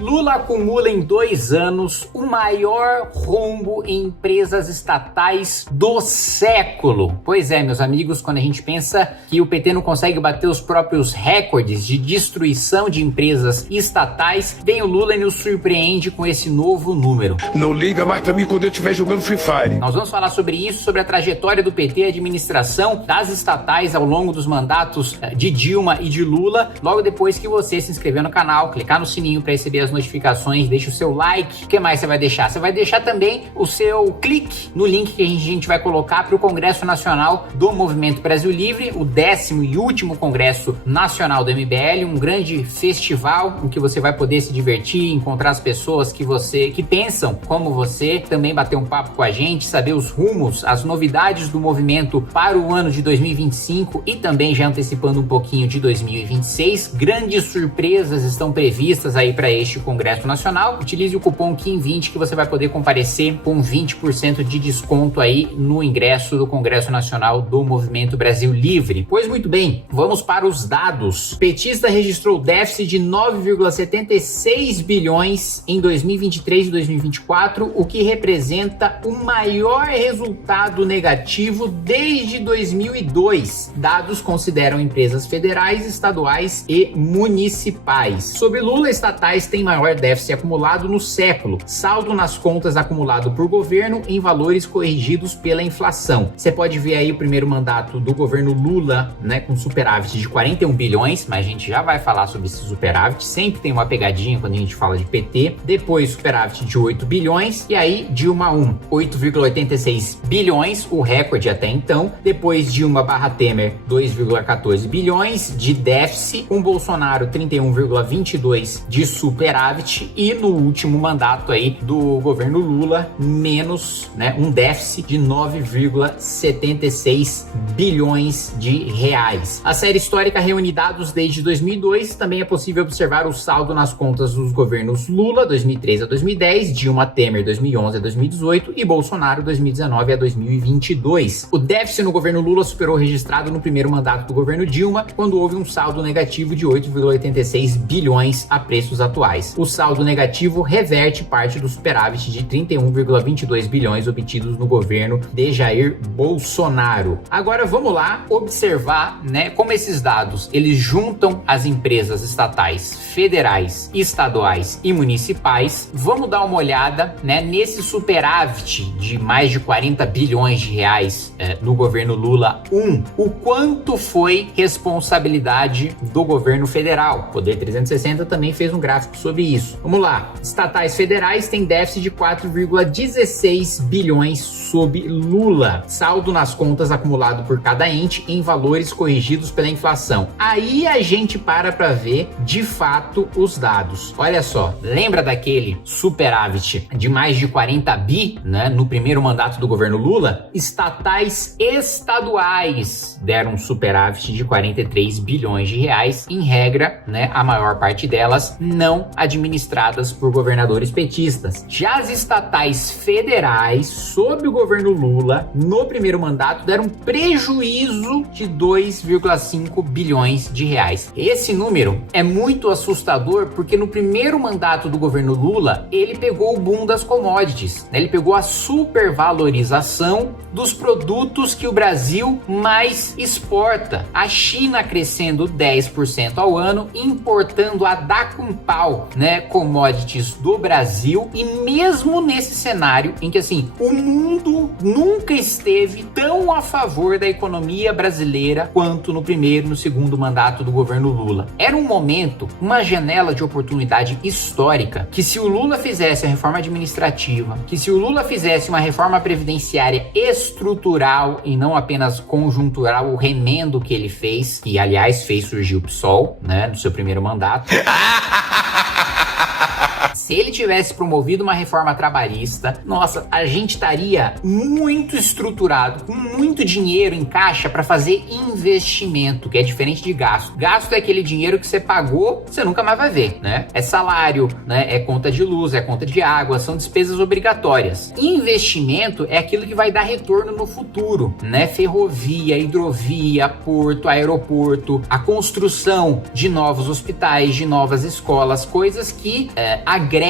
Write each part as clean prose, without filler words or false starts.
Lula acumula em 2 anos o maior rombo em empresas estatais do século. Pois é, meus amigos, quando a gente pensa que o PT não consegue bater os próprios recordes de destruição de empresas estatais, vem o Lula e nos surpreende com esse novo número. Não liga mais pra mim quando eu estiver jogando Free Fire. Nós vamos falar sobre isso, sobre a trajetória do PT, a administração das estatais ao longo dos mandatos de Dilma e de Lula, logo depois que você se inscrever no canal, clicar no sininho para receber as notificações, deixa o seu like. O que mais você vai deixar? Você vai deixar também o seu clique no link que a gente vai colocar para o Congresso Nacional do Movimento Brasil Livre, o 10º e último Congresso Nacional do MBL, um grande festival em que você vai poder se divertir, encontrar as pessoas que pensam como você, também bater um papo com a gente, saber os rumos, as novidades do movimento para o ano de 2025 e também já antecipando um pouquinho de 2026. Grandes surpresas estão previstas aí para este Congresso Nacional. Utilize o cupom KIM20 que você vai poder comparecer com 20% de desconto aí no ingresso do Congresso Nacional do Movimento Brasil Livre. Pois muito bem, vamos para os dados. Petista registrou déficit de 9,76 bilhões em 2023 e 2024, o que representa o maior resultado negativo desde 2002. Dados consideram empresas federais, estaduais e municipais. Sobre Lula, estatais têm maior déficit acumulado no século, saldo nas contas acumulado por governo em valores corrigidos pela inflação. Você pode ver aí o primeiro mandato do governo Lula, né, com superávit de 41 bilhões, mas a gente já vai falar sobre esse superávit, sempre tem uma pegadinha quando a gente fala de PT. Depois superávit de 8 bilhões e aí Dilma 1, 8,86 bilhões, o recorde até então. Depois Dilma / Temer, 2,14 bilhões de déficit, com Bolsonaro 31,22 de superávit e no último mandato aí do governo Lula, menos, né, um déficit de 9,76 bilhões de reais. A série histórica reúne dados desde 2002, também é possível observar o saldo nas contas dos governos Lula, 2003 a 2010, Dilma Temer, 2011 a 2018 e Bolsonaro, 2019 a 2022. O déficit no governo Lula superou o registrado no primeiro mandato do governo Dilma, quando houve um saldo negativo de 8,86 bilhões a preços atuais. O saldo negativo reverte parte do superávit de 31,22 bilhões obtidos no governo de Jair Bolsonaro. Agora vamos lá observar, né, como esses dados eles juntam as empresas estatais, federais, estaduais e municipais. Vamos dar uma olhada, né, nesse superávit de mais de 40 bilhões de reais no governo Lula 1. O quanto foi responsabilidade do governo federal? Poder 360 também fez um gráfico sobre isso. Vamos lá. Estatais federais têm déficit de 4,16 bilhões sob Lula. Saldo nas contas acumulado por cada ente em valores corrigidos pela inflação. Aí a gente para ver de fato os dados. Olha só, lembra daquele superávit de mais de 40 bi, né, no primeiro mandato do governo Lula? Estatais estaduais deram um superávit de 43 bilhões de reais, em regra, né, a maior parte delas não administradas por governadores petistas. Já as estatais federais, sob o governo Lula, no primeiro mandato, deram um prejuízo de 2,5 bilhões de reais. Esse número é muito assustador porque no primeiro mandato do governo Lula, ele pegou o boom das commodities, né? Ele pegou a supervalorização dos produtos que o Brasil mais exporta. A China crescendo 10% ao ano, importando a dar com pau, né, commodities do Brasil, e mesmo nesse cenário em que, assim, o mundo nunca esteve tão a favor da economia brasileira quanto no primeiro e no segundo mandato do governo Lula. Era um momento, uma janela de oportunidade histórica, que se o Lula fizesse a reforma administrativa, que se o Lula fizesse uma reforma previdenciária estrutural e não apenas conjuntural, o remendo que ele fez, que aliás fez surgir o PSOL, né, no seu primeiro mandato. Se ele tivesse promovido uma reforma trabalhista, nossa, a gente estaria muito estruturado, com muito dinheiro em caixa para fazer investimento, que é diferente de gasto. Gasto é aquele dinheiro que você pagou, você nunca mais vai ver, né? É salário, né? É conta de luz, é conta de água, são despesas obrigatórias. Investimento é aquilo que vai dar retorno no futuro, né? Ferrovia, hidrovia, porto, aeroporto, a construção de novos hospitais, de novas escolas, coisas que agregam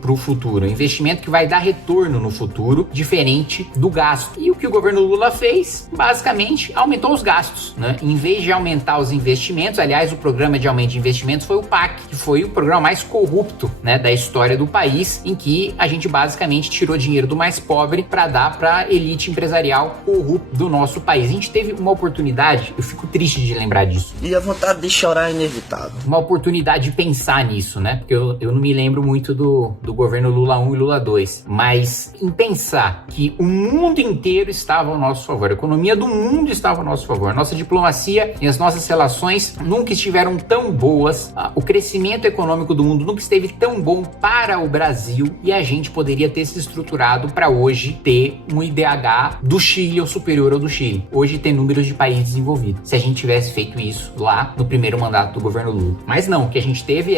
para o futuro, investimento que vai dar retorno no futuro, diferente do gasto. E o que o governo Lula fez, basicamente, aumentou os gastos, né? Em vez de aumentar os investimentos, aliás, o programa de aumento de investimentos foi o PAC, que foi o programa mais corrupto, né, da história do país, em que a gente basicamente tirou dinheiro do mais pobre para dar para a elite empresarial corrupta do nosso país. A gente teve uma oportunidade, eu fico triste de lembrar disso. E a vontade de chorar é inevitável. Uma oportunidade de pensar nisso, né? Porque eu não me lembro muito do governo Lula 1 e Lula 2, mas em pensar que o mundo inteiro estava ao nosso favor, a economia do mundo estava ao nosso favor, a nossa diplomacia e as nossas relações nunca estiveram tão boas, o crescimento econômico do mundo nunca esteve tão bom para o Brasil, e a gente poderia ter se estruturado para hoje ter um IDH do Chile ou superior ao do Chile, hoje ter números de país desenvolvido, se a gente tivesse feito isso lá no primeiro mandato do governo Lula. Mas não, o que a gente teve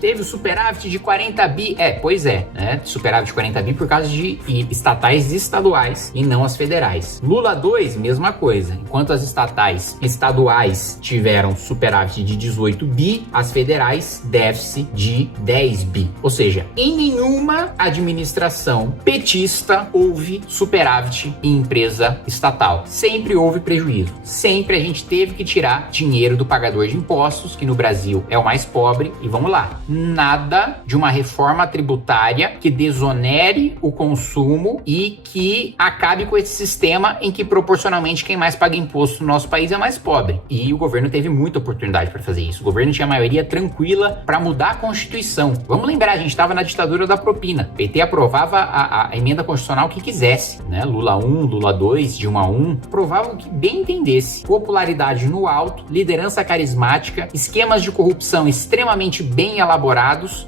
teve o superávit de 40 bi. Pois é, né? Superávit de 40 bi por causa de estatais e estaduais e não as federais. Lula 2, mesma coisa. Enquanto as estatais e estaduais tiveram superávit de 18 bi, as federais déficit de 10 bi. Ou seja, em nenhuma administração petista houve superávit em empresa estatal. Sempre houve prejuízo. Sempre a gente teve que tirar dinheiro do pagador de impostos, que no Brasil é o mais pobre, e vamos lá. Nada de uma reforma tributária que desonere o consumo e que acabe com esse sistema em que proporcionalmente quem mais paga imposto no nosso país é mais pobre. E o governo teve muita oportunidade para fazer isso. O governo tinha maioria tranquila para mudar a Constituição. Vamos lembrar, a gente estava na ditadura da propina. O PT aprovava a emenda constitucional que quisesse, né? Lula 1, Lula 2, Dilma 1, aprovava o que bem entendesse. Popularidade no alto, liderança carismática, esquemas de corrupção extremamente bem elaborados,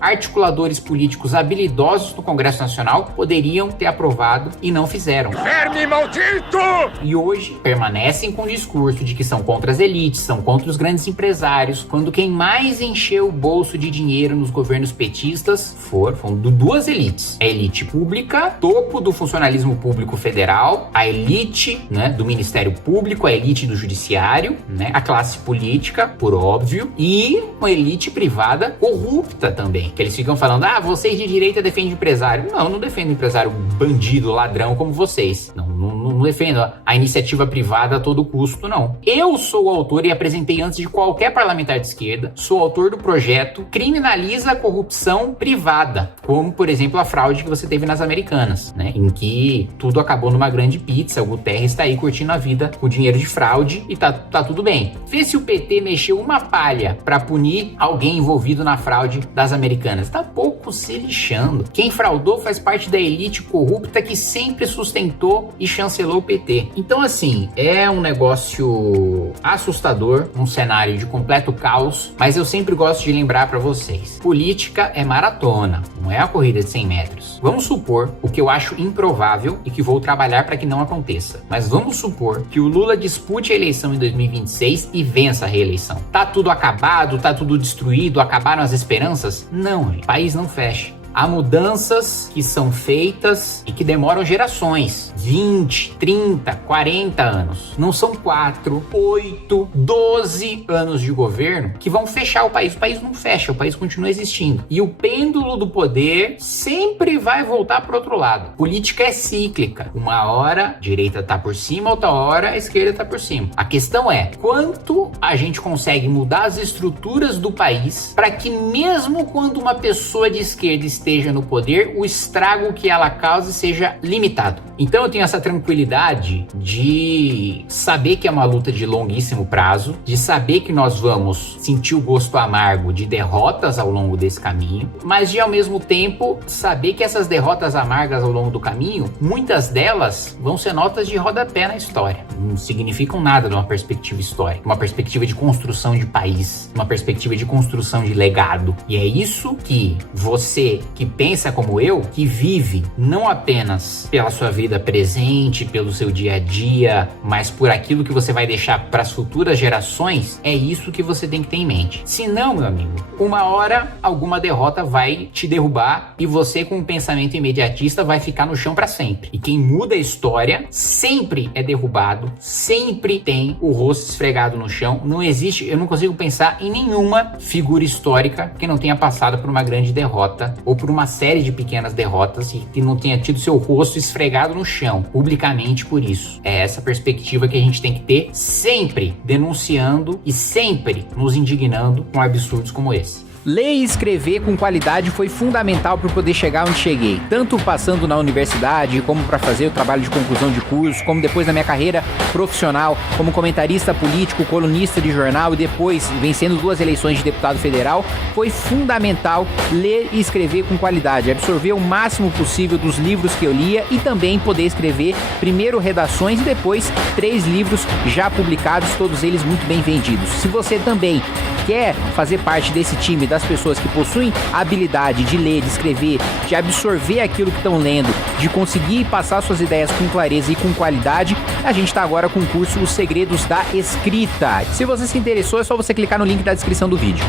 articuladores políticos habilidosos do Congresso Nacional poderiam ter aprovado e não fizeram. Verme maldito! E hoje permanecem com o discurso de que são contra as elites, são contra os grandes empresários, quando quem mais encheu o bolso de dinheiro nos governos petistas foram duas elites. A elite pública, topo do funcionalismo público federal, a elite, né, do Ministério Público, a elite do Judiciário, né, a classe política, por óbvio, e uma elite privada corrupta também, que eles ficam falando, vocês de direita defendem empresário. Não defendo empresário bandido, ladrão como vocês. Não defendo a iniciativa privada a todo custo, não. Eu sou o autor e apresentei antes de qualquer parlamentar de esquerda, sou autor do projeto Criminaliza a Corrupção Privada, como, por exemplo, a fraude que você teve nas Americanas, né? Em que tudo acabou numa grande pizza, o Guterres está aí curtindo a vida com dinheiro de fraude e tá tudo bem. Vê se o PT mexeu uma palha para punir alguém envolvido na fraude das Americanas. Tá pouco se lixando. Quem fraudou faz parte da elite corrupta que sempre sustentou e chancelou o PT. Então, assim, é um negócio assustador, um cenário de completo caos, mas eu sempre gosto de lembrar para vocês, política é maratona, não é a corrida de 100 metros. Vamos supor, o que eu acho improvável e que vou trabalhar para que não aconteça, mas vamos supor que o Lula dispute a eleição em 2026 e vença a reeleição. Tá tudo acabado, tá tudo destruído, acabaram as esperanças? Não, gente. O país não fecha. Há mudanças que são feitas e que demoram gerações, 20, 30, 40 anos. Não são 4, 8, 12 anos de governo que vão fechar o país. O país não fecha, o país continua existindo. E o pêndulo do poder sempre vai voltar para o outro lado. Política é cíclica. Uma hora a direita está por cima, outra hora a esquerda está por cima. A questão é, quanto a gente consegue mudar as estruturas do país para que mesmo quando uma pessoa de esquerda esteja no poder, o estrago que ela cause seja limitado. Então eu tenho essa tranquilidade de saber que é uma luta de longuíssimo prazo, de saber que nós vamos sentir o gosto amargo de derrotas ao longo desse caminho, mas de ao mesmo tempo saber que essas derrotas amargas ao longo do caminho, muitas delas vão ser notas de rodapé na história. Não significam nada de uma perspectiva histórica, uma perspectiva de construção de país, uma perspectiva de construção de legado. E é isso que você, que pensa como eu, que vive não apenas pela sua vida presente, pelo seu dia a dia, mas por aquilo que você vai deixar para as futuras gerações, é isso que você tem que ter em mente. Se não, meu amigo, uma hora alguma derrota vai te derrubar e você, com um pensamento imediatista, vai ficar no chão para sempre. E quem muda a história sempre é derrubado, sempre tem o rosto esfregado no chão. Não existe, eu não consigo pensar em nenhuma figura histórica que não tenha passado por uma grande derrota ou por uma série de pequenas derrotas e que não tenha tido seu rosto esfregado no chão publicamente por isso. É essa perspectiva que a gente tem que ter, sempre denunciando e sempre nos indignando com absurdos como esse. Ler e escrever com qualidade foi fundamental para poder chegar onde cheguei, tanto passando na universidade, como para fazer o trabalho de conclusão de curso, como depois na minha carreira profissional, como comentarista político, colunista de jornal e depois vencendo 2 eleições de deputado federal. Foi fundamental ler e escrever com qualidade, absorver o máximo possível dos livros que eu lia e também poder escrever primeiro redações e depois 3 livros já publicados, todos eles muito bem vendidos. Se você também quer fazer parte desse time das pessoas que possuem a habilidade de ler, de escrever, de absorver aquilo que estão lendo, de conseguir passar suas ideias com clareza e com qualidade, a gente está agora com o curso Os Segredos da Escrita. Se você se interessou, é só você clicar no link da descrição do vídeo.